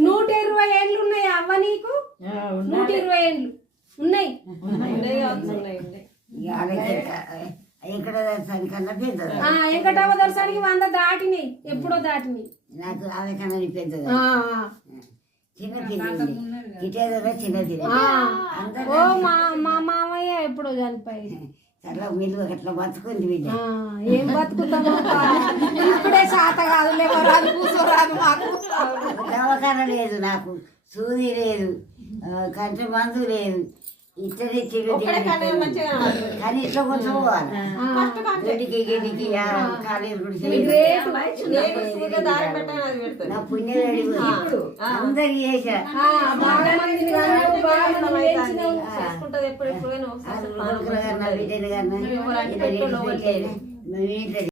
120 ఏళ్ళు ఉన్నాయి అవ్వ నీకు? 120 ఏళ్ళు ఉన్నాయి. వెంకటమ్మ దర్శనానికి 100 దాటినాయి, ఎప్పుడో దాటినాయి. నాకు ఆమె కన్నా పెద్దది చిన్న ఓ మా మామయ్య ఎప్పుడో చనిపోయి అట్లా మీరు అట్లా బతుకుంది. ఏం బతుకుతాము ఇప్పుడే శాత కాదు, లేవరాదు కూర్చోరాదు. మాకు దవాఖాన లేదు, నాకు సూది లేదు, కంటి మందు లేదు. ఇట్లనే కానీ ఇట్లా కొంచెం పోవాలి గడ్డికి నా పుణ్యవేడి అందరికి చేసా బిడ్డలు కన్నా